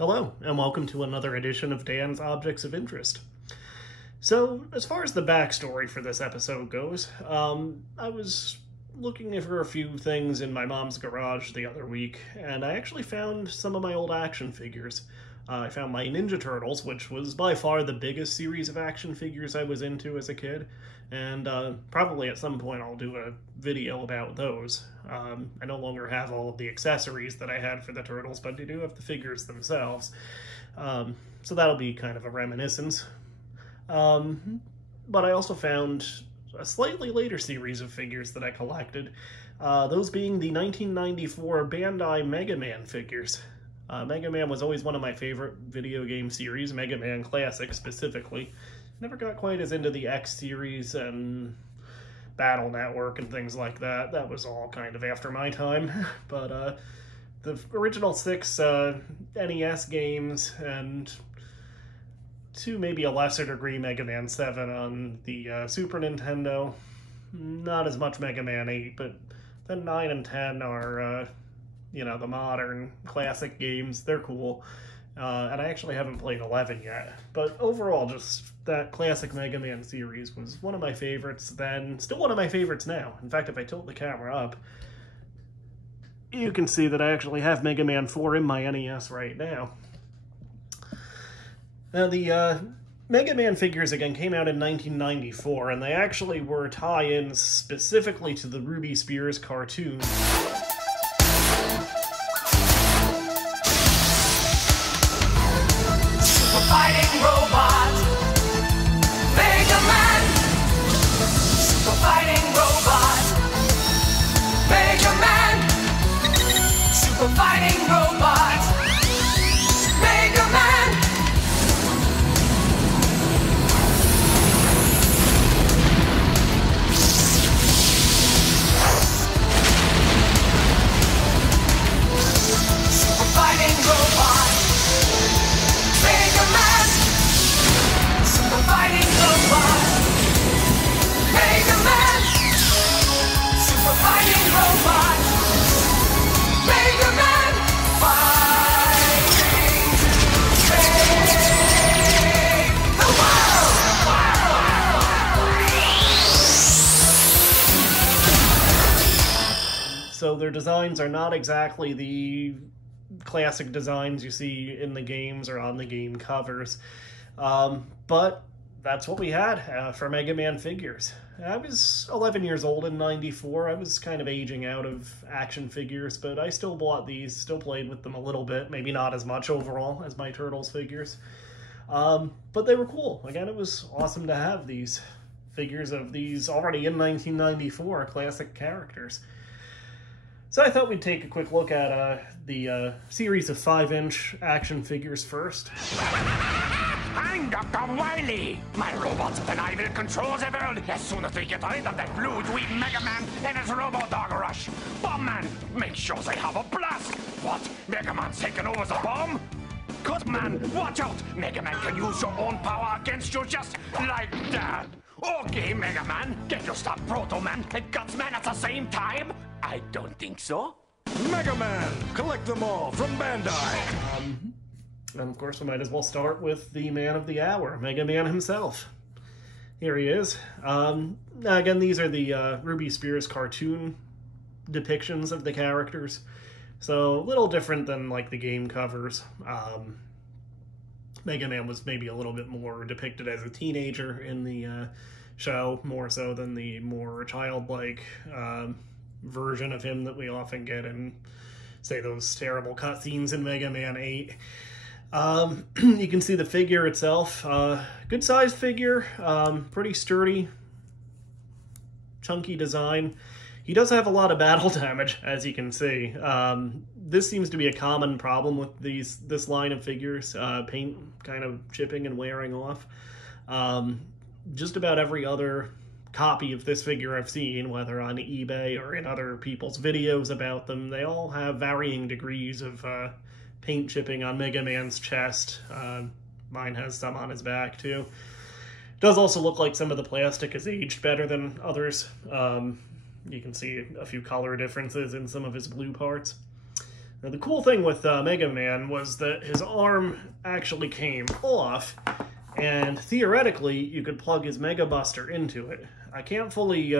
Hello, and welcome to another edition of Dan's Objects of Interest. So, as far as the backstory for this episode goes, I was looking for a few things in my mom's garage the other week, and I actually found some of my old action figures. I found my Ninja Turtles, which was by far the biggest series of action figures I was into as a kid, and probably at some point I'll do a video about those. I no longer have all of the accessories that I had for the Turtles, but I do have the figures themselves, so that'll be kind of a reminiscence. But I also found a slightly later series of figures that I collected, those being the 1994 Bandai Mega Man figures. Mega Man was always one of my favorite video game series, Mega Man Classic specifically. Never got quite as into the X series and Battle Network and things like that. That was all kind of after my time. But the original 6 NES games and to maybe a lesser degree Mega Man 7 on the Super Nintendo. Not as much Mega Man 8, but then 9 and 10 are the modern classic games. They're cool. And I actually haven't played 11 yet. But overall, just that classic Mega Man series was one of my favorites then, still one of my favorites now. In fact, if I tilt the camera up, you can see that I actually have Mega Man 4 in my NES right now. Now, the Mega Man figures, again, came out in 1994, and they actually were tie-ins specifically to the Ruby Spears cartoon. Fighting robot, Mega Man. Super fighting robot, Mega Man. Super fighting robot, Mega Man. Super fighting robot. Fighting robot, Mega Man. Super fighting robot, Mega Man. Fighting to save the world. So their designs are not exactly the classic designs you see in the games or on the game covers. But that's what we had for Mega Man figures. I was 11 years old in '94. I was kind of aging out of action figures, but I still bought these, still played with them a little bit, maybe not as much overall as my Turtles figures. But they were cool. Again, it was awesome to have these figures of these already in 1994 classic characters. So I thought we'd take a quick look at the series of 5-inch action figures first. I'm Dr. Wily! My robots and I will control the world as soon as we get rid of that blue-dweeb Mega Man and his Robo-Dog Rush. Bomb Man, make sure they have a blast! What? Mega Man's taking over the bomb? Cut Man, watch out! Mega Man can use your own power against you just like that! Okay, Mega Man, can you stop Proto Man and Guts Man at the same time? I don't think so. Mega Man! Collect them all from Bandai! And of course, we might as well start with the man of the hour, Mega Man himself. Here he is. Again, these are the Ruby Spears cartoon depictions of the characters. So, a little different than, like, the game covers. Mega Man was maybe a little bit more depicted as a teenager in the show, more so than the more childlike version of him that we often get in, say, those terrible cutscenes in Mega Man 8. You can see the figure itself. Good sized figure, pretty sturdy, chunky design. He does have a lot of battle damage, as you can see. This seems to be a common problem with this line of figures, paint kind of chipping and wearing off. Just about every other copy of this figure I've seen, whether on eBay or in other people's videos about them, they all have varying degrees of paint chipping on Mega Man's chest. Mine has some on his back, too. It does also look like some of the plastic has aged better than others. You can see a few color differences in some of his blue parts. Now, the cool thing with Mega Man was that his arm actually came off, and theoretically, you could plug his Mega Buster into it. I can't fully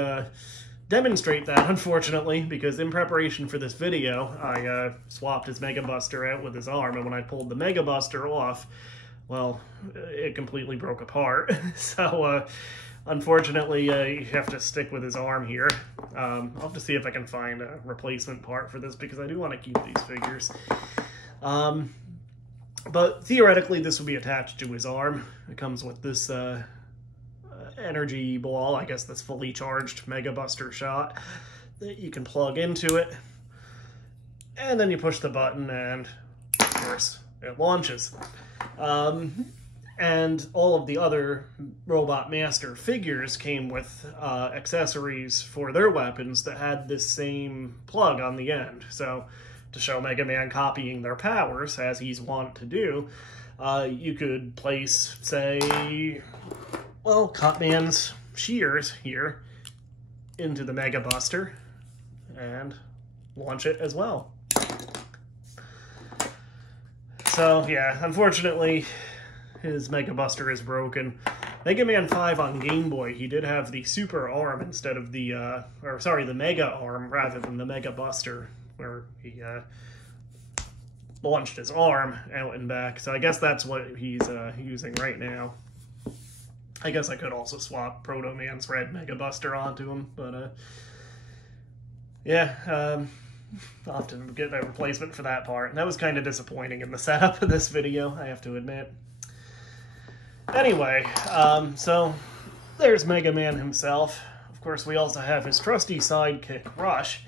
demonstrate that, unfortunately, because in preparation for this video, I swapped his Mega Buster out with his arm, and when I pulled the Mega Buster off, well, it completely broke apart. So, unfortunately, you have to stick with his arm here. I'll have to see if I can find a replacement part for this, because I do want to keep these figures. But theoretically, this would be attached to his arm. It comes with this energy ball, I guess that's fully charged Mega Buster shot, that you can plug into it. And then you push the button, and of course, it launches. And all of the other Robot Master figures came with accessories for their weapons that had this same plug on the end. So, to show Mega Man copying their powers, as he's wont to do, you could place, say, well, Cutman's shears here into the Mega Buster and launch it as well. So, yeah, unfortunately, his Mega Buster is broken. Mega Man 5 on Game Boy, he did have the Super Arm instead of the, the Mega Arm rather than the Mega Buster, where he launched his arm out and back. So I guess that's what he's using right now. I guess I could also swap Proto Man's red Mega Buster onto him, but yeah, I'll have to get a replacement for that part. And that was kind of disappointing in the setup of this video, I have to admit. Anyway, so there's Mega Man himself. Of course, we also have his trusty sidekick, Rush,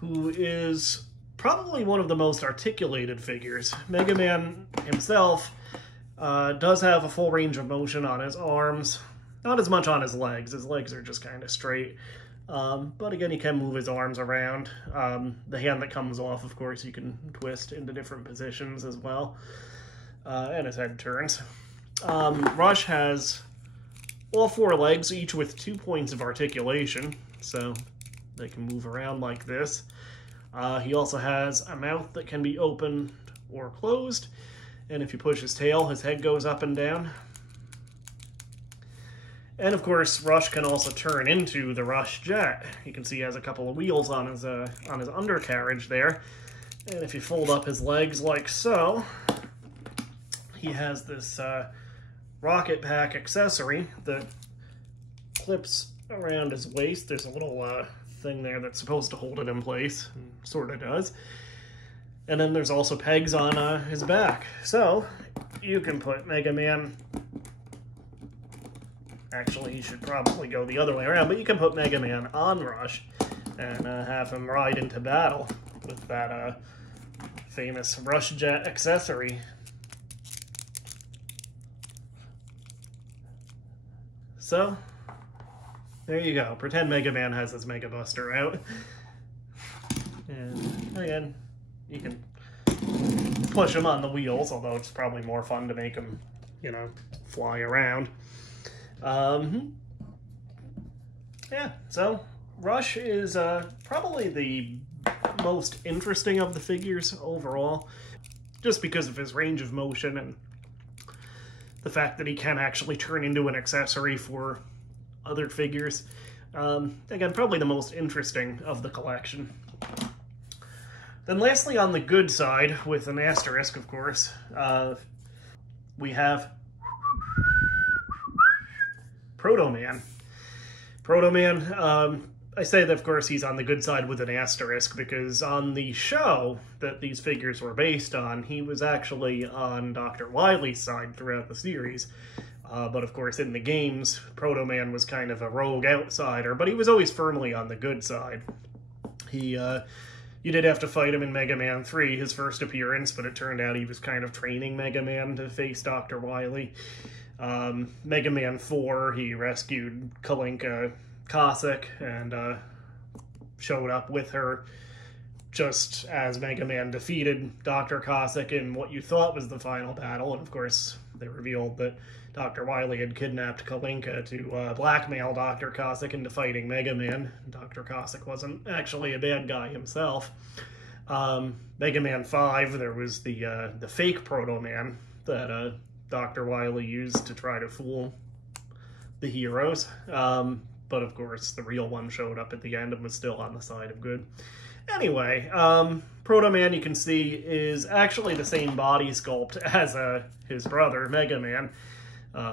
who is probably one of the most articulated figures. Mega Man himself does have a full range of motion on his arms, not as much on his legs. His legs are just kind of straight. But again, he can move his arms around. The hand that comes off, of course, you can twist into different positions as well. And his head turns. Rush has all four legs, each with 2 points of articulation, so they can move around like this. He also has a mouth that can be opened or closed, and if you push his tail, his head goes up and down. And of course, Rush can also turn into the Rush Jet. You can see he has a couple of wheels on his undercarriage there. And if you fold up his legs like so, he has this rocket pack accessory that clips around his waist. There's a little thing there that's supposed to hold it in place, and sort of does. And then there's also pegs on his back. So, you can put Mega Man... Actually, he should probably go the other way around, but you can put Mega Man on Rush and have him ride into battle with that famous Rush Jet accessory. So, there you go. Pretend Mega Man has his Mega Buster out. And again, you can push him on the wheels, although it's probably more fun to make him, you know, fly around. Yeah, so Rush is probably the most interesting of the figures overall, just because of his range of motion and the fact that he can actually turn into an accessory for other figures. Again, probably the most interesting of the collection. Then lastly, on the good side, with an asterisk, of course, we have Proto Man. Proto Man, I say that, of course, he's on the good side with an asterisk, because on the show that these figures were based on, he was actually on Dr. Wily's side throughout the series. But, of course, in the games, Proto Man was kind of a rogue outsider, but he was always firmly on the good side. You did have to fight him in Mega Man 3, his first appearance, but it turned out he was kind of training Mega Man to face Dr. Wily. Mega Man 4, he rescued Kalinka Cossack and showed up with her just as Mega Man defeated Dr. Cossack in what you thought was the final battle. And of course, they revealed that Dr. Wily had kidnapped Kalinka to blackmail Dr. Cossack into fighting Mega Man. Dr. Cossack wasn't actually a bad guy himself. Mega Man 5, there was the fake Proto Man that Dr. Wily used to try to fool the heroes. But of course, the real one showed up at the end and was still on the side of good. Anyway, Proto Man, you can see, is actually the same body sculpt as his brother, Mega Man.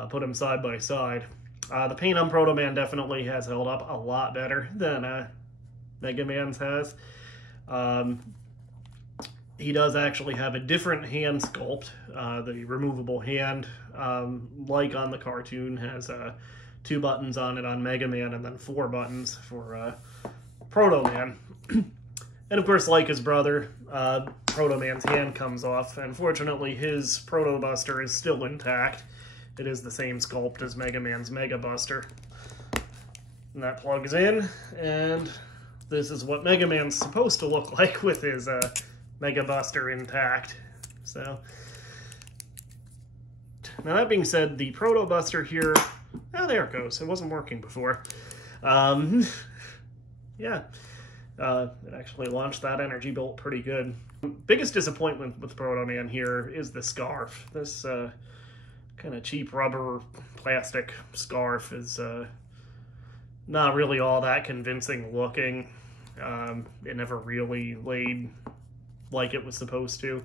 Put them side by side. The paint on Proto Man definitely has held up a lot better than Mega Man's has. He does actually have a different hand sculpt. The removable hand, like on the cartoon, has 2 buttons on it on Mega Man and then 4 buttons for Proto Man. And of course, like his brother, Proto Man's hand comes off. Unfortunately, his Proto Buster is still intact. It is the same sculpt as Mega Man's Mega Buster. And that plugs in, and this is what Mega Man's supposed to look like with his Mega Buster intact. So, now that being said, the Proto Buster here, oh, there it goes. It wasn't working before. Yeah. It actually launched that energy bolt pretty good. Biggest disappointment with Proto Man here is the scarf. This kind of cheap rubber plastic scarf is not really all that convincing looking. It never really laid like it was supposed to.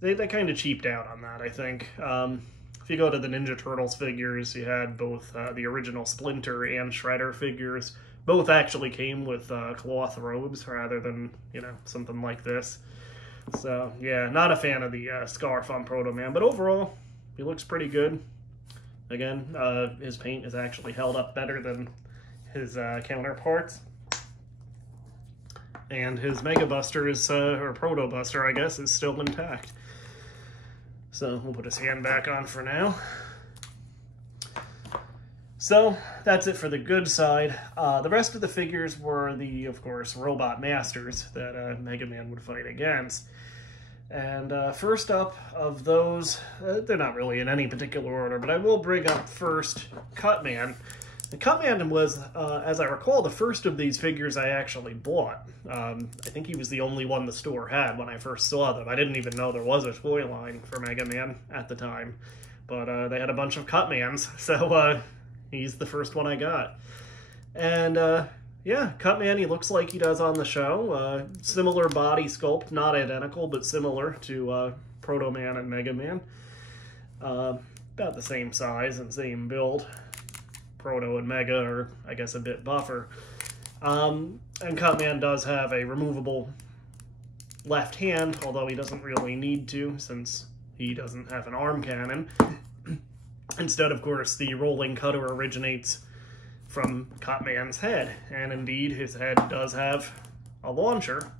They kind of cheaped out on that, I think. If you go to the Ninja Turtles figures, you had both the original Splinter and Shredder figures. Both actually came with cloth robes rather than, you know, something like this. So, yeah, not a fan of the scarf on Proto Man, but overall, he looks pretty good. Again, his paint is actually held up better than his counterparts. And his Mega Buster is, or Proto Buster, I guess, is still intact. So, we'll put his hand back on for now. So, that's it for the good side. The rest of the figures were the, of course, Robot Masters that Mega Man would fight against. And first up of those, they're not really in any particular order, but I will bring up first Cut Man. The Cut Man was, as I recall, the first of these figures I actually bought. I think he was the only one the store had when I first saw them. I didn't even know there was a toy line for Mega Man at the time. But they had a bunch of Cut Mans, so he's the first one I got. And yeah, Cut Man, he looks like he does on the show. Similar body sculpt, not identical, but similar to Proto Man and Mega Man. About the same size and same build. Proto and Mega are, I guess, a bit buffer. And Cut Man does have a removable left hand, although he doesn't really need to, since he doesn't have an arm cannon. Instead, of course, the rolling cutter originates from Cut Man's head, and indeed, his head does have a launcher.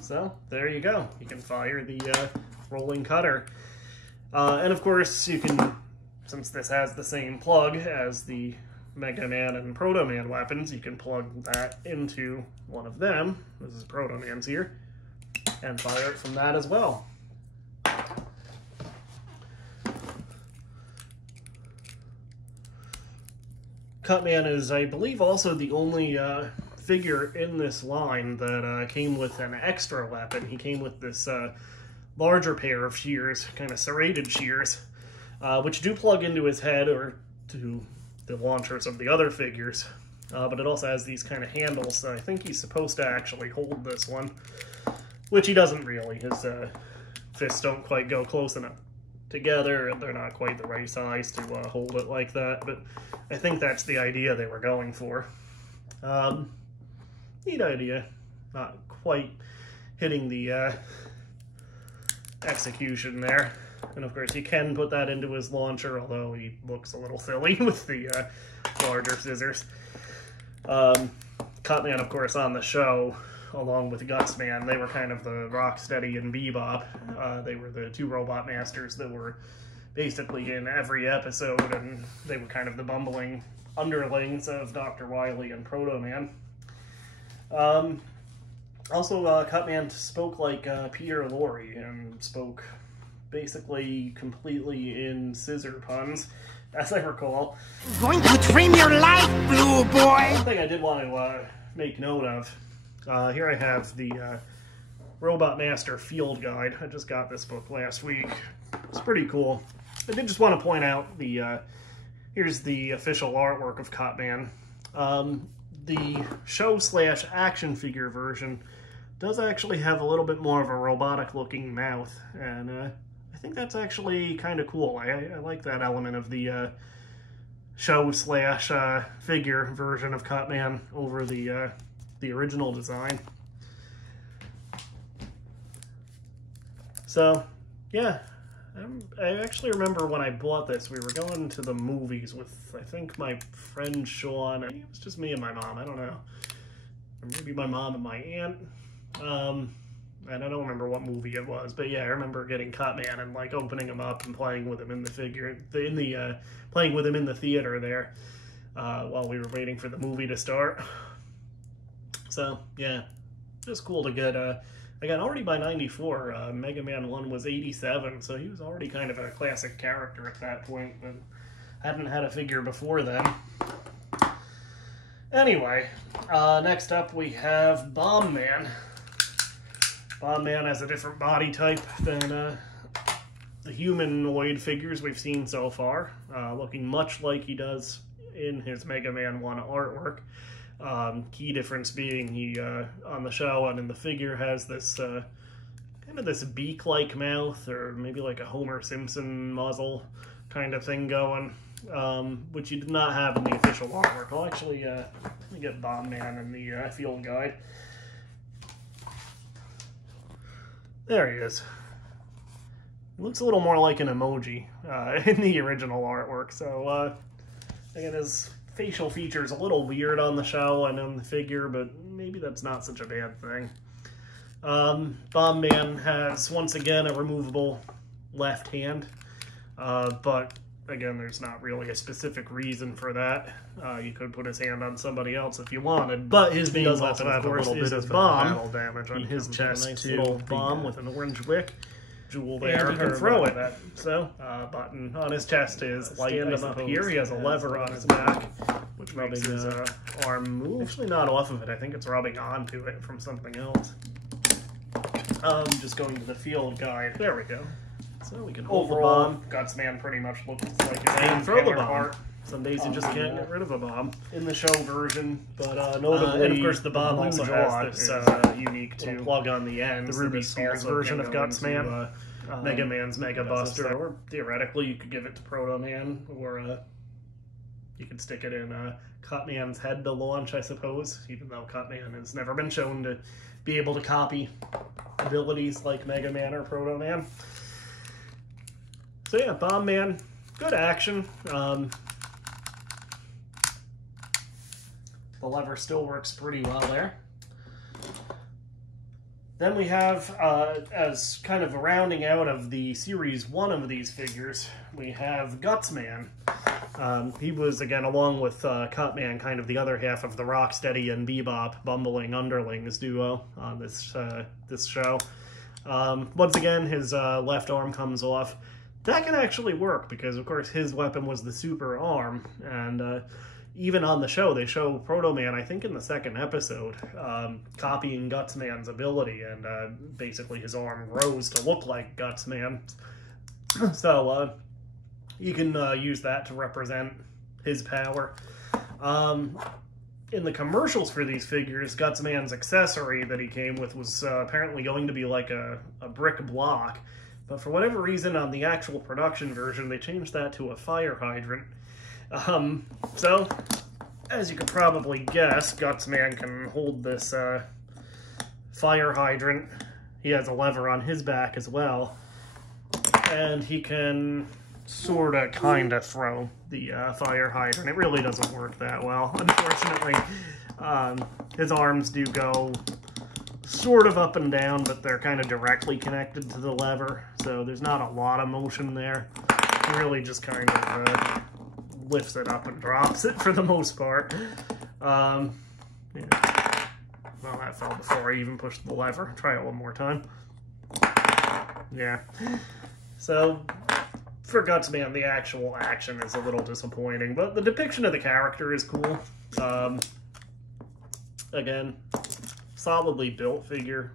So, there you go. You can fire the rolling cutter. And of course, you can, since this has the same plug as the Mega Man and Proto Man weapons, you can plug that into one of them. This is Proto Man's here, and fire it from that as well. Cut Man is, I believe, also the only figure in this line that came with an extra weapon. He came with this larger pair of shears, kind of serrated shears, which do plug into his head or to the launchers of the other figures. But it also has these kind of handles, so I think he's supposed to actually hold this one, which he doesn't really. His fists don't quite go close enough together, and they're not quite the right size to hold it like that, but I think that's the idea they were going for. Neat idea. Not quite hitting the execution there. And of course you can put that into his launcher, although he looks a little silly with the larger scissors. Cut Man, of course, on the show, along with Guts Man, they were kind of the Rocksteady and Bebop. They were the two Robot Masters that were basically in every episode, and they were kind of the bumbling underlings of Dr. Wily and Proto Man. Also, Cut Man spoke like Peter Lorre, and spoke basically completely in scissor puns, as I recall. Going to trim your life, blue boy! One thing I did want to make note of, Here I have the Robot Master Field Guide. I just got this book last week. It's pretty cool. I did just want to point out the here's the official artwork of Cop Man. The show/action figure version does actually have a little bit more of a robotic looking mouth, and I think that's actually kind of cool. I like that element of the show/figure version of Cop Man over the original design. So, yeah. I actually remember when I bought this, we were going to the movies with, I think, my friend Sean. It was just me and my mom, I don't know. Or maybe my mom and my aunt. And I don't remember what movie it was, but yeah, I remember getting Cop Man and like opening him up and playing with him in the playing with him in the theater there while we were waiting for the movie to start. So, yeah, just cool to get again, already by 94, Mega Man 1 was 87, so he was already kind of a classic character at that point, but hadn't had a figure before then. Anyway, next up we have Bomb Man. Bomb Man has a different body type than the humanoid figures we've seen so far, looking much like he does in his Mega Man 1 artwork. Key difference being he, on the show and in the figure, has this kind of this beak-like mouth, or maybe like a Homer Simpson muzzle kind of thing going, which you did not have in the official artwork. I'll actually let me get Bomb Man in the field guide. There he is. He looks a little more like an emoji in the original artwork, so again, his facial features a little weird on the show and on the figure, but maybe that's not such a bad thing. Bomb Man has, once again, a removable left hand, but again, there's not really a specific reason for that. You could put his hand on somebody else if you wanted, but his main weapon, of course, is his bomb. Battle damage on his chest, nice little bomb with an orange wick. Jewel there, and he can throw it. So, button on his chest is light. Stand him up here. He has a lever on his back, which makes his arm move. Actually, not off of it. I think it's rubbing onto it from something else. Just going to the field guide. There we go. So we can hold the bomb. Guts Man pretty much looks like his hand. Throw the bomb. Some days you just can't get rid of a bomb in the show version, but notably, and of course the bomb also has this unique plug on the end. The Ruby Spears version of Guts Man, Mega Man's Mega Buster, or theoretically you could give it to Proto Man, or you could stick it in Cop Man's head to launch, I suppose, even though Cop Man has never been shown to be able to copy abilities like Mega Man or Proto Man. So yeah, Bomb Man, good action. The lever still works pretty well there. Then we have, as kind of a rounding out of the Series 1 of these figures, we have Guts Man. He was, again, along with Cop Man, kind of the other half of the Rocksteady and Bebop bumbling underlings duo on this, this show. Once again, his left arm comes off. That can actually work, because, of course, his weapon was the super arm, and even on the show, they show Proto Man, I think in the second episode, copying Guts Man's ability, and basically his arm grows to look like Guts Man. So you can use that to represent his power. In the commercials for these figures, Guts Man's accessory that he came with was apparently going to be like a brick block, but for whatever reason on the actual production version, they changed that to a fire hydrant. So, as you can probably guess, Guts Man can hold this fire hydrant. He has a lever on his back as well. And he can sorta, kinda throw the fire hydrant. It really doesn't work that well, unfortunately. His arms do go sort of up and down, but they're kind of directly connected to the lever, so there's not a lot of motion there. He really just kind of lifts it up and drops it for the most part. Yeah. Well, that fell before I even pushed the lever. Try it one more time. Yeah. So, for Guts Man, the actual action is a little disappointing, but the depiction of the character is cool. Again, solidly built figure.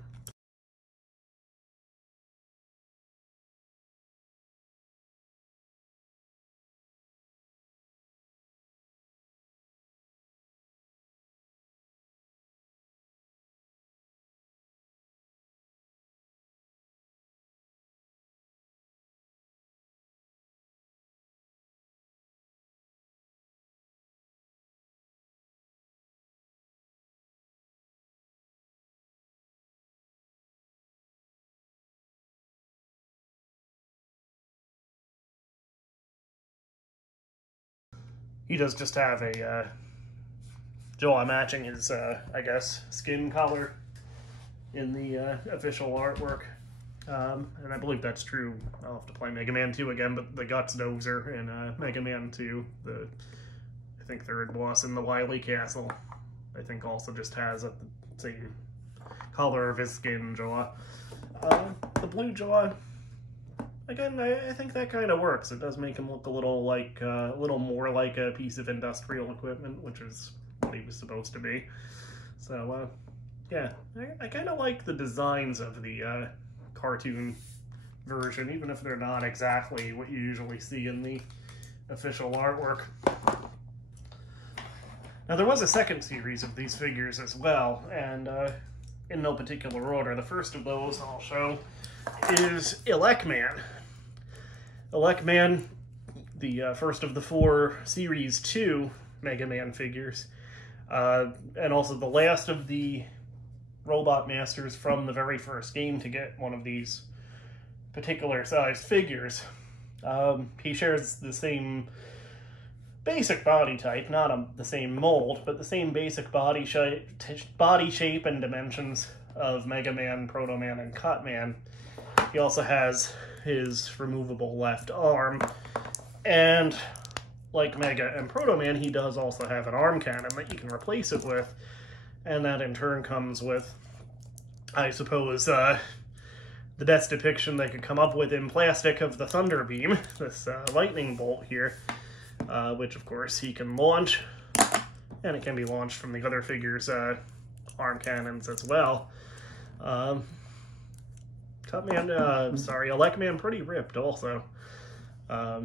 He does just have a jaw matching his, I guess, skin color in the official artwork. And I believe that's true. I'll have to play Mega Man 2 again, but the Guts Dozer in Mega Man 2, the, I think, third boss in the Wily Castle, I think also just has the same color of his skin jaw. The blue jaw, again, I think that kind of works. It does make him look a little like, a little more like a piece of industrial equipment, which is what he was supposed to be. So, yeah, I kind of like the designs of the cartoon version, even if they're not exactly what you usually see in the official artwork. Now, there was a second series of these figures as well, and in no particular order. The first of those I'll show is Electro Man. Electro Man, the first of the 4 Series 2 Mega Man figures, and also the last of the Robot Masters from the very first game to get one of these particular sized figures. He shares the same basic body type, not the same mold, but the same basic body shape and dimensions of Mega Man, Proto Man, and Cut Man. He also has his removable left arm, and like Mega and Proto Man, he does also have an arm cannon that you can replace it with, and that in turn comes with, I suppose, the best depiction they could come up with in plastic of the Thunder Beam, this lightning bolt here, which of course he can launch, and it can be launched from the other figures' arm cannons as well. Electro Man pretty ripped also. Yeah,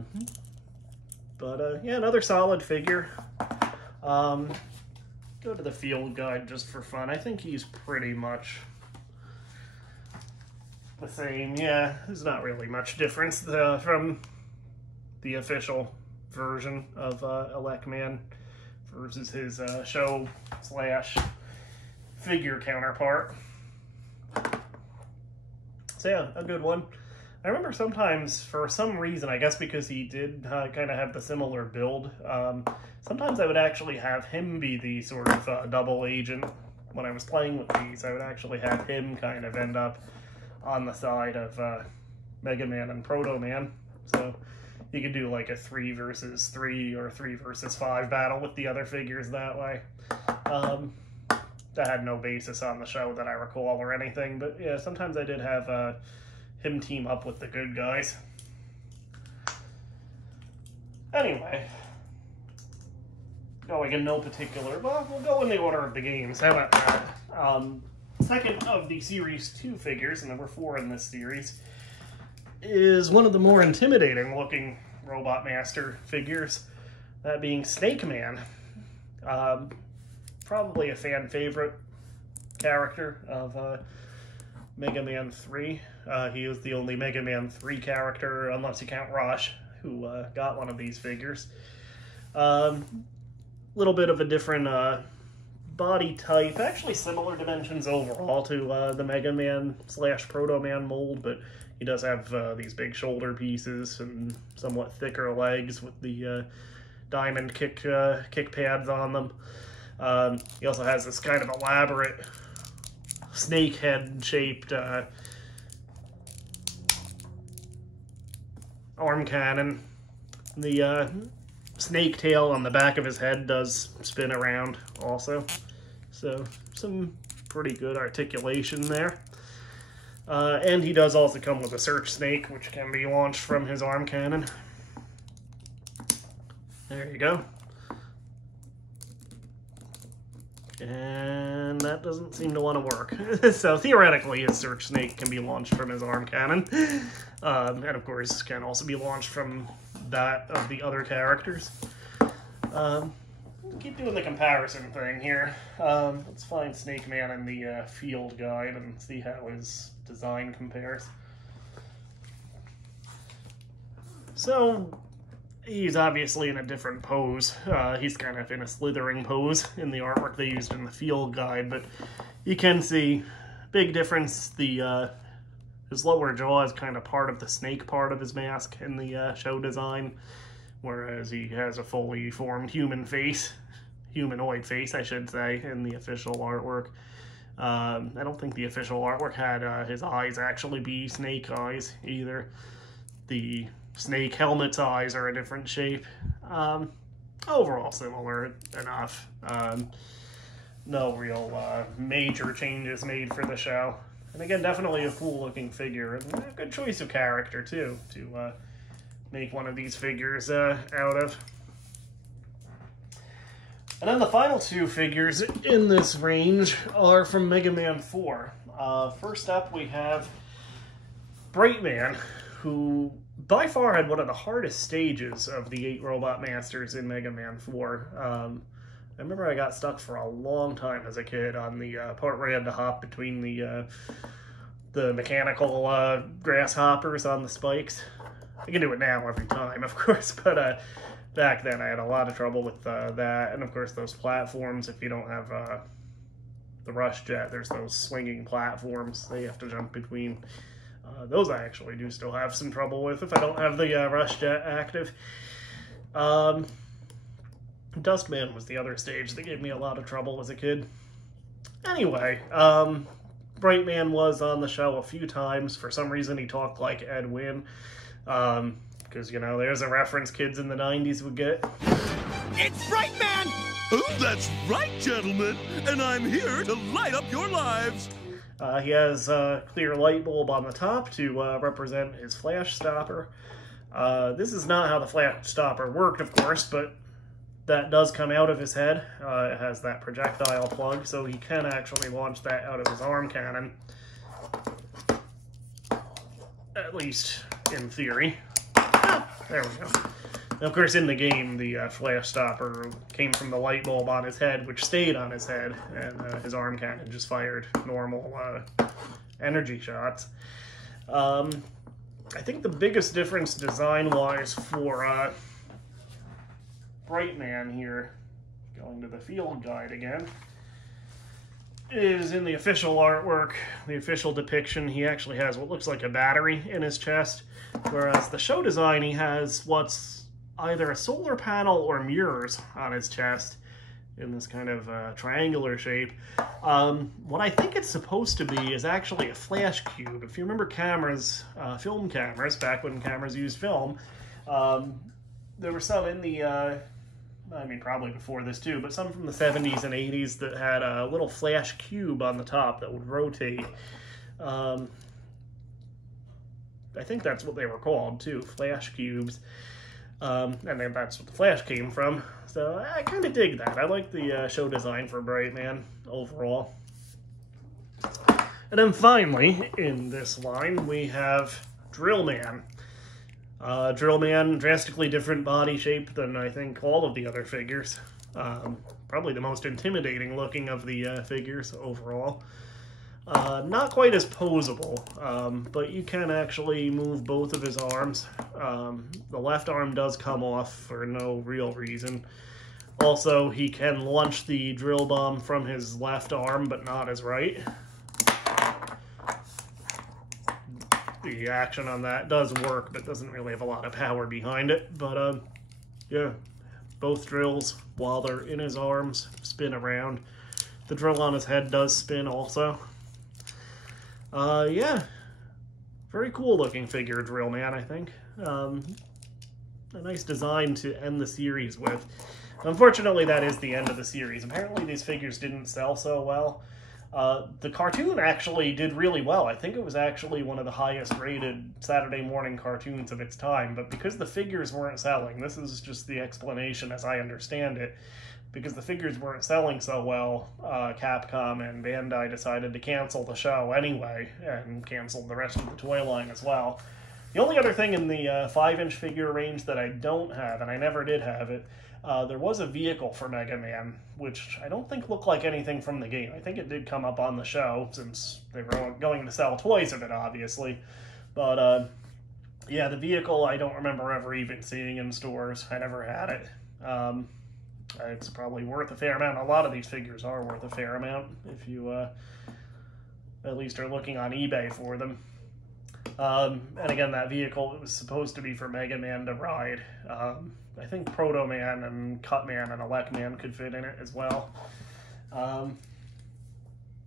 another solid figure. Go to the field guide just for fun. I think he's pretty much the same. Yeah, there's not really much difference from the official version of Electro Man versus his show/figure counterpart. So yeah, a good one. I remember sometimes, for some reason, I guess because he did kind of have the similar build, sometimes I would actually have him be the sort of double agent. When I was playing with these, I would actually have him kind of end up on the side of Mega Man and Proto Man. So you could do like a 3 versus 3 or 3 versus 5 battle with the other figures that way. That had no basis on the show that I recall or anything, but yeah, sometimes I did have him team up with the good guys. Anyway, going in no particular, well, we'll go in the order of the games. How about that? Second of the Series 2 figures, and there were 4 in this series, is one of the more intimidating looking Robot Master figures, that being Snake Man. Probably a fan favorite character of Mega Man 3. He was the only Mega Man 3 character, unless you count Rush, who got one of these figures. Little bit of a different body type, actually similar dimensions overall to the Mega Man/Proto Man mold, but he does have these big shoulder pieces and somewhat thicker legs with the diamond kick pads on them. He also has this kind of elaborate snake head shaped arm cannon. The snake tail on the back of his head does spin around also, so some pretty good articulation there. And he does also come with a search snake, which can be launched from his arm cannon. There you go. And that doesn't seem to want to work. So theoretically, his Search Snake can be launched from his arm cannon. And of course, can also be launched from that of the other characters. Keep doing the comparison thing here. Let's find Snake Man in the field guide and see how his design compares. So, he's obviously in a different pose. He's kind of in a slithering pose in the artwork they used in the field guide, but you can see big difference. His lower jaw is kind of part of the snake part of his mask in the show design, whereas he has a fully formed human face, humanoid face, I should say, in the official artwork. I don't think the official artwork had his eyes actually be snake eyes either. The snake helmet's eyes are a different shape. Overall similar enough. No real major changes made for the show. And again, definitely a cool looking figure. And a good choice of character too, to make one of these figures out of. And then the final two figures in this range are from Mega Man 4. First up we have Bright Man, who by far had one of the hardest stages of the 8 Robot Masters in Mega Man 4. I remember I got stuck for a long time as a kid on the part where I had to hop between the mechanical grasshoppers on the spikes. I can do it now every time, of course, but back then I had a lot of trouble with that. And of course those platforms, if you don't have the rush jet, there's those swinging platforms that you have to jump between. Those I actually do still have some trouble with if I don't have the rush jet active. Dustman was the other stage that gave me a lot of trouble as a kid. Anyway, Bright Man was on the show a few times. For some reason he talked like Ed Wynn. Because, you know, there's a reference kids in the 90s would get. It's Bright Man! Oh, that's right, gentlemen. And I'm here to light up your lives. He has a clear light bulb on the top to represent his flash stopper. This is not how the flash stopper worked, of course, but that does come out of his head. It has that projectile plug, so he can actually launch that out of his arm cannon. At least in theory. There we go. And of course, in the game, the flash stopper came from the light bulb on his head, which stayed on his head, and his arm cannon just fired normal energy shots. I think the biggest difference design-wise for Bright Man here, going to the field guide again, is in the official artwork, the official depiction. He actually has what looks like a battery in his chest, whereas the show design he has what's either a solar panel or mirrors on his chest in this kind of triangular shape. What I think it's supposed to be is actually a flash cube. If you remember cameras, film cameras, back when cameras used film, there were some in the, I mean probably before this too, but some from the 70s and 80s that had a little flash cube on the top that would rotate. I think that's what they were called too, flash cubes. And then that's what the flash came from. So I kind of dig that. I like the show design for Bright Man overall. And then finally, in this line, we have Drill Man. Drill Man, drastically different body shape than I think all of the other figures. Probably the most intimidating looking of the figures overall. Not quite as posable, but you can actually move both of his arms. The left arm does come off for no real reason. Also, he can launch the drill bomb from his left arm, but not his right. The action on that does work, but doesn't really have a lot of power behind it. But, yeah, both drills, while they're in his arms, spin around. The drill on his head does spin also. Yeah, very cool looking figure, Drill Man, I think. A nice design to end the series with. Unfortunately, that is the end of the series. Apparently, these figures didn't sell so well. The cartoon actually did really well. I think it was actually one of the highest rated Saturday morning cartoons of its time, but because the figures weren't selling, this is just the explanation as I understand it, because the figures weren't selling so well, Capcom and Bandai decided to cancel the show anyway, and canceled the rest of the toy line as well. The only other thing in the 5-inch figure range that I don't have, and I never did have it, there was a vehicle for Mega Man, which I don't think looked like anything from the game. I think it did come up on the show, since they were going to sell toys of it, obviously. But, yeah, the vehicle I don't remember ever even seeing in stores. I never had it. It's probably worth a fair amount. A lot of these figures are worth a fair amount if you at least are looking on eBay for them. And again, that vehicle, it was supposed to be for Mega Man to ride. I think Proto Man and Cut Man and Elect Man could fit in it as well.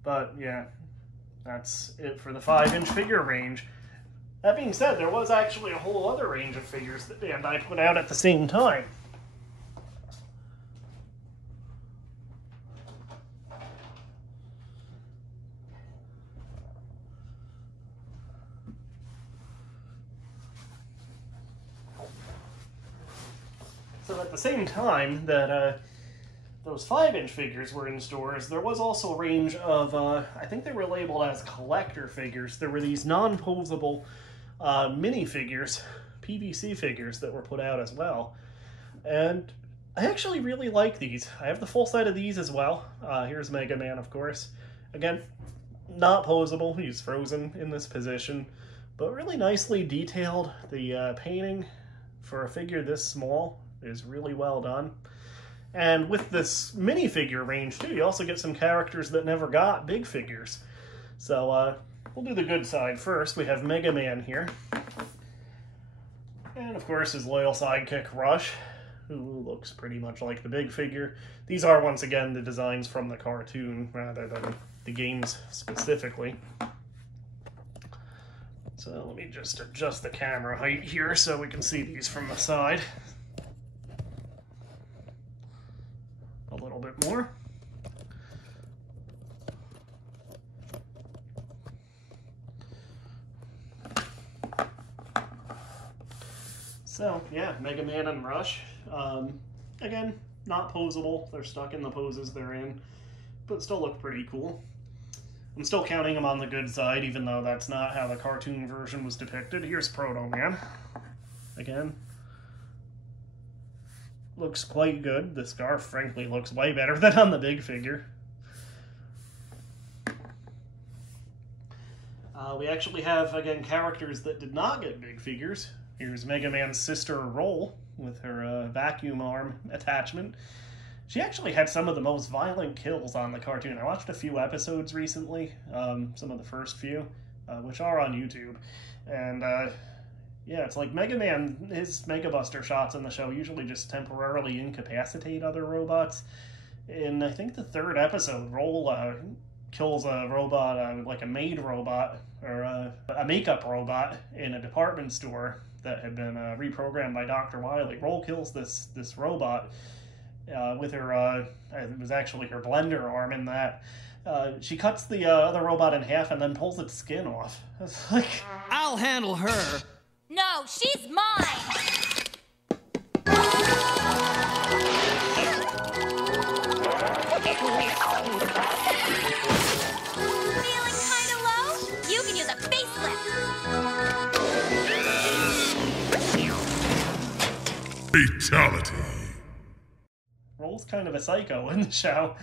But yeah, that's it for the 5-inch figure range. That being said, there was actually a whole other range of figures that Bandai put out at the same time. So at the same time that those 5-inch figures were in stores, there was also a range of, I think they were labeled as collector figures. There were these non-posable minifigures, PVC figures, that were put out as well. And I actually really like these. I have the full set of these as well. Here's Mega Man, of course. Again, not posable. He's frozen in this position, but really nicely detailed. The painting for a figure this small is really well done. And with this minifigure range too, you also get some characters that never got big figures. So we'll do the good side first. We have Mega Man here. And of course his loyal sidekick Rush, who looks pretty much like the big figure. These are once again the designs from the cartoon rather than the games specifically. So let me just adjust the camera height here so we can see these from the side. A little bit more. So, yeah, Mega Man and Rush. Again, not posable. They're stuck in the poses they're in, but still look pretty cool. I'm still counting them on the good side, even though that's not how the cartoon version was depicted. Here's Proto Man. Again, looks quite good. The scarf, frankly, looks way better than on the big figure. We actually have, again, characters that did not get big figures. Here's Mega Man's sister, Roll, with her vacuum arm attachment. She actually had some of the most violent kills on the cartoon. I watched a few episodes recently, some of the first few, which are on YouTube. And yeah, it's like Mega Man, his Mega Buster shots in the show usually just temporarily incapacitate other robots. In, I think, the 3rd episode, Roll kills a robot, like a maid robot, or a makeup robot in a department store that had been reprogrammed by Dr. Wily. Roll kills this robot with her, it was actually her blender arm in that. She cuts the other robot in half and then pulls its skin off. It's like, I'll handle her. No, she's mine! Feeling kinda low? You can use a facelift! Fatality. Roll's kind of a psycho in the show.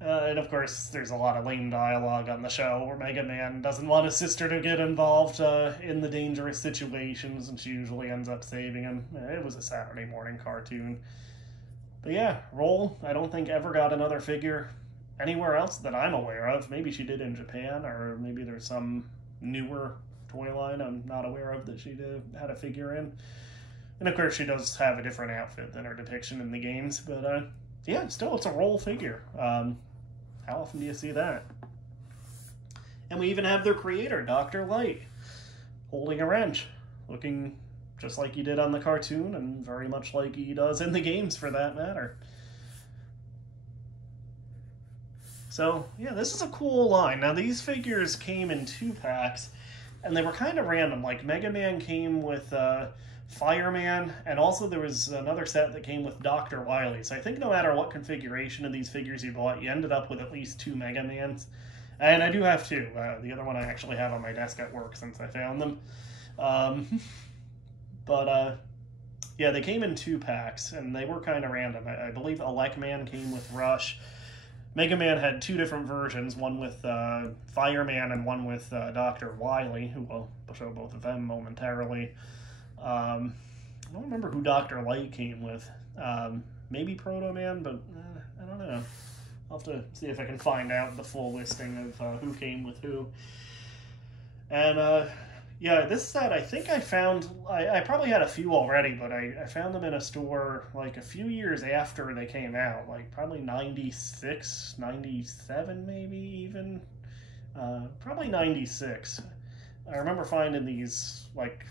And of course, there's a lot of lame dialogue on the show where Mega Man doesn't want his sister to get involved in the dangerous situations, and she usually ends up saving him. It was a Saturday morning cartoon. But yeah, Roll, I don't think ever got another figure anywhere else that I'm aware of. Maybe she did in Japan, or maybe there's some newer toy line I'm not aware of that she had a figure in. And of course, she does have a different outfit than her depiction in the games, but yeah, still, it's a Roll figure. How often do you see that? And we even have their creator, Dr. Light, holding a wrench, looking just like he did on the cartoon, and very much like he does in the games, for that matter. So, yeah, this is a cool line. Now, these figures came in 2 packs, and they were kind of random. Like, Mega Man came with Fireman, and also there was another set that came with Dr. Wily. So I think no matter what configuration of these figures you bought, you ended up with at least 2 Mega Mans. And I do have 2. The other one I actually have on my desk at work since I found them. Yeah, they came in 2 packs, and they were kind of random. I believe Electro Man came with Rush. Mega Man had 2 different versions, one with Fireman and one with Dr. Wily, who will show both of them momentarily. I don't remember who Dr. Light came with. Maybe Proto Man, but I don't know. I'll have to see if I can find out the full listing of who came with who. And yeah, this set I think I found, I probably had a few already, but I found them in a store like a few years after they came out, like probably 96, 97 maybe even. Probably 96. I remember finding these like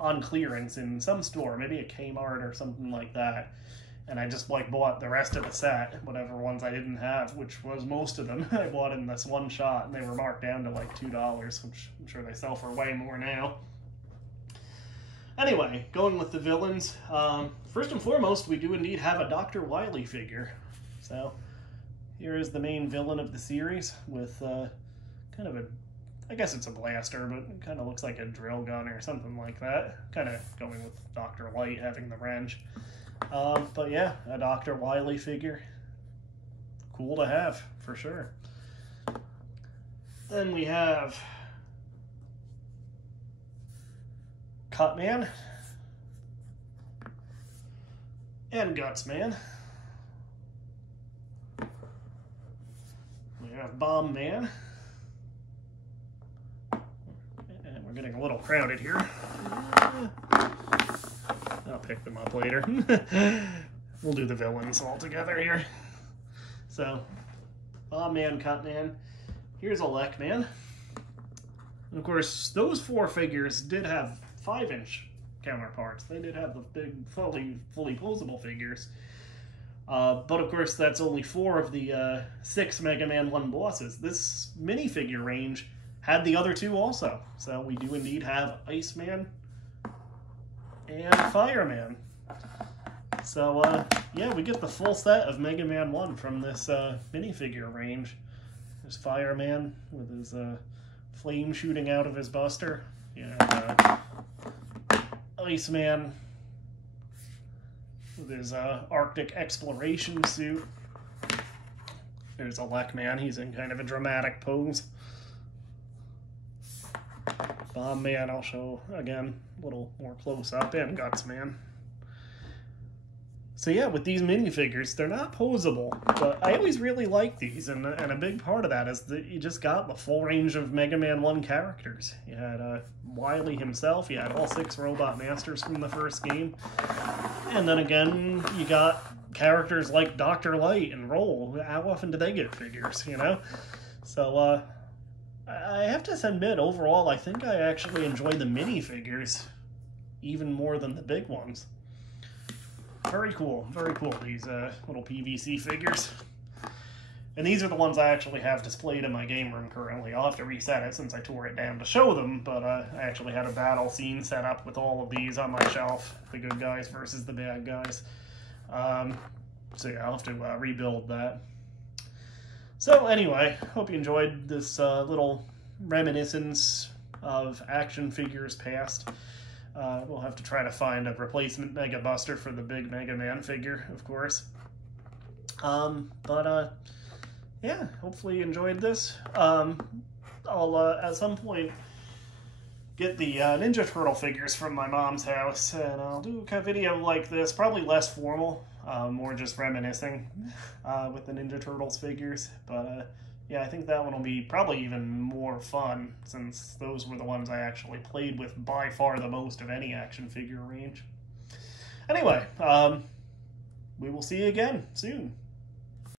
on clearance in some store, maybe a Kmart or something like that. And I just like bought the rest of the set, whatever ones I didn't have, which was most of them. I bought in this one shot, and they were marked down to like $2, which I'm sure they sell for way more now. Anyway, going with the villains. First and foremost, we do indeed have a Dr. Wily figure. So here is the main villain of the series with kind of a, I guess it's a blaster, but it kind of looks like a drill gun or something like that. Kind of going with Dr. Light having the wrench. But yeah, a Dr. Wily figure. Cool to have, for sure. Then we have Cut Man and Guts Man. We have Bomb Man. And we're getting a little crowded here. I'll pick them up later. We'll do the villains all together here. So, Bomb Man, Cut Man. Here's Electro Man. And of course, those 4 figures did have 5-inch counterparts. They did have the big, fully posable figures. But of course, that's only 4 of the 6 Mega Man 1 bosses. This minifigure range had the other 2 also. So we do indeed have Iceman and Fireman. So, yeah, we get the full set of Mega Man 1 from this minifigure range. There's Fireman with his flame shooting out of his buster. Yeah, Iceman with his Arctic exploration suit. There's Electro Man. He's in kind of a dramatic pose. Bomb Man, I'll show again a little more close up, and Guts Man. So yeah, with these minifigures, they're not posable, but I always really like these, and a big part of that is that you just got the full range of Mega Man 1 characters. You had Wily himself, you had all 6 Robot Masters from the first game, and then again, you got characters like Dr. Light and Roll. How often do they get figures, you know? So, I have to admit, overall, I think I actually enjoy the minifigures even more than the big ones. Very cool, these little PVC figures. And these are the ones I actually have displayed in my game room currently. I'll have to reset it since I tore it down to show them, but I actually had a battle scene set up with all of these on my shelf, the good guys versus the bad guys. So yeah, I'll have to rebuild that. So anyway, hope you enjoyed this little reminiscence of action figures past. We'll have to try to find a replacement Mega Buster for the big Mega Man figure, of course. Yeah, hopefully you enjoyed this. I'll, at some point, get the Ninja Turtle figures from my mom's house, and I'll do a video like this, probably less formal, more just reminiscing with the Ninja Turtles figures. But yeah, I think that one will be probably even more fun, since those were the ones I actually played with by far the most of any action figure range. Anyway, we will see you again soon.